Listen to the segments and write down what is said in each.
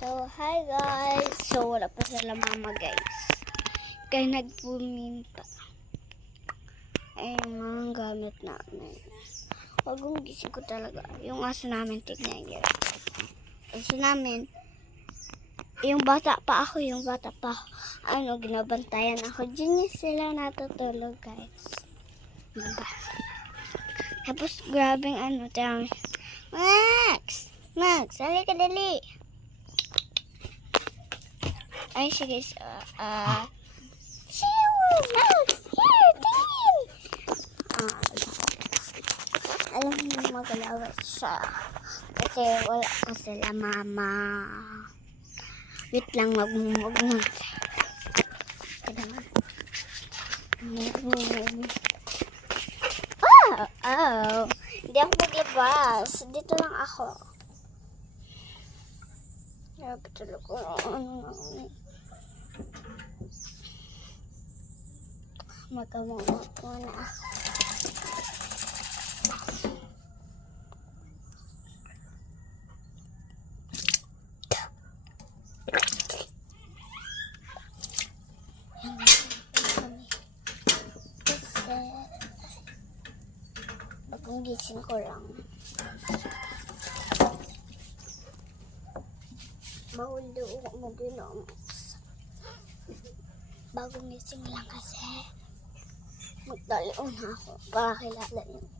So, hi guys! So, wala pa sila mama guys. Kaya nagpuminta. Ay, yung mga gamit namin. Wagong gising ko talaga. Yung aso namin, tignan nyo. Aso namin, yung bata pa ako. Ginabantayan ako. Diyan sila natutulog guys. Diba? Tapos, grabing tawag. Max, halika dali. Ay, siya guys, Max, here, tingin! Alam mo, magalawat siya. Kasi wala ko sila mama. Wait lang, magmumugmug. Oh, hindi ako maglabas. Dito lang ako. Patulog ko. Magkamumot muna ako. Kasi bagong gising ko lang. Bawal doon mo ginamos. Bagong gising lang kasi magdalion na ako para kilala niyo.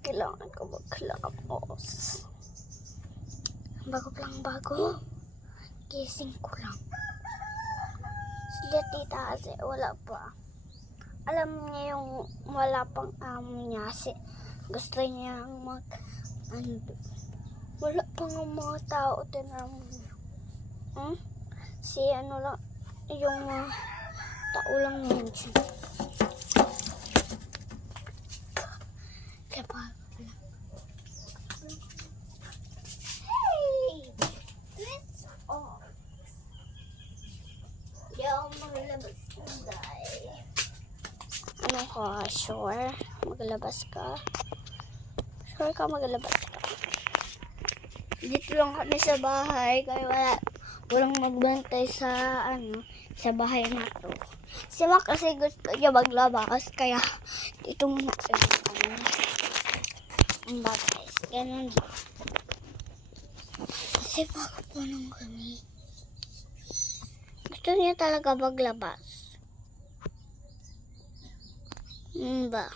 Kailangan ko magkalapos. Bago. Gising ko lang. Sila tita kasi wala pa. Alam niya yung wala pang amo niya kasi gusto niya wala pang mga tao tinamo niya. Si lang yung tao lang yun dyan. Kaya pa hey! Let's off! Hindi ako maglabas ng day. Ano ka? Sure? Maglabas ka? Sure ka maglabas ka? Dito lang kami sa bahay kaya walang magbantay sa sa bahay na to. Si Mac kasi gusto niya maglabas kaya dito muna kami. Ang bagay. Ganun ba? Kasi bago po nung kami. Gusto niya talaga maglabas. Ba?